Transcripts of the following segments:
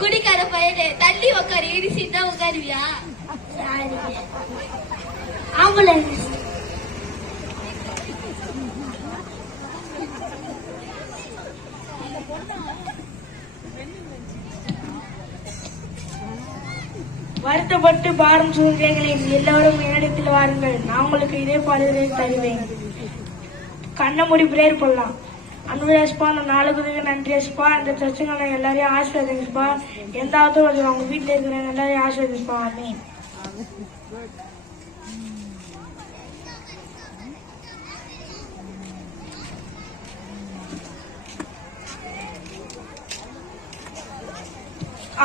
குடிக்கார பையனே தள்ளி உட்காரு, இடிச்சுட்டா உட்காருவியா? ஆம்புலன்ஸ். வருத்தப்பட்டு பாரம் சூழ்நிலைகளில் எல்லோரும் என்னிடத்தில் வாருங்கள், நான் உங்களுக்கு இதே பாடலை தருவேன். கண்ண மூடி பிரேயர் பண்ணலாம். அன்புப்பா, நான் நாளுக்கு நன்றி அஸ்பா. இந்த சச்சுங்களை எல்லாரையும் ஆசீர்வதிப்பா. எந்தாவது அவங்க வீட்டில் இருக்கிற எல்லாரையும் ஆசீர்வதிப்பா. ஆமீன்.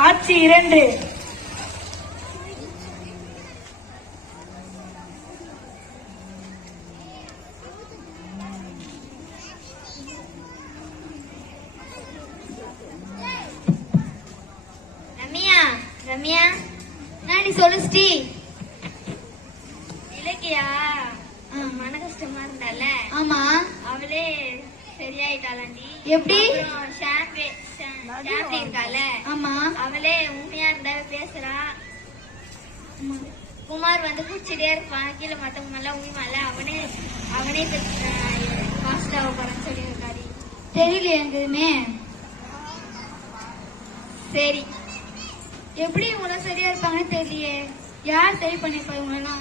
ஆட்சி 2. ரம்யா, நான் நீ சொல்லுஸ்டி. இலக்கியா மன கஷ்டமா இருந்தால, ஆமா, அவளே சரியாயிட்டாளாண்டி. எப்படி? ஷாம்பி இருக்கால, ஆமா, அவளே உண்மையா இருந்தா பேசுறா. குமார் வந்து குச்சிட்டே இருப்பான், கீழே மத்தவங்க எல்லாம் உண்மையில அவனே ஃபாஸ்டா போறான்னு சொல்லி இருக்காடி. தெரியல எங்குமே. சரி, எப்படி இவங்க சரியா இருப்பாங்கன்னு தெரியலையே. யார் சரி பண்ணிருப்பா இவங்களெல்லாம்?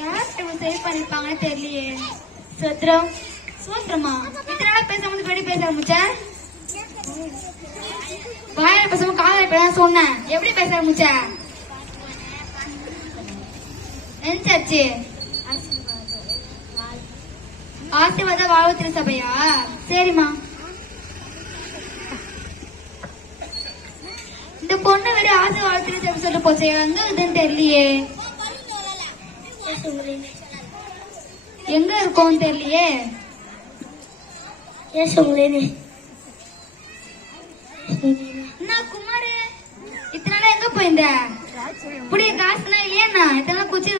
யார் இவங்க சரி பண்ணிருப்பாங்கன்னு தெரியலையே. சத்ரம் சூத்திரமா இத்தனால பேசாம படி பேச ஆரம்பிச்ச. வாயில பேசாம காதல இப்பதான் சொன்னேன். எப்படி பேச ஆரம்பிச்ச? நினைச்சாச்சு. ஆசீர்வாத வாழ்வு திருசபையா? சரிம்மா. இந்த பொண்ணு வேற ஆசீர்வாத திருசபை சொல்ல போச்சு. எங்க இருக்குன்னு தெரியலையே. எங்க இருக்கோம் தெரியலையே. குமாரு, இத்தனால எங்க போயிருந்த? புடிய காசுனா இல்லையா? இத்தனை குச்சி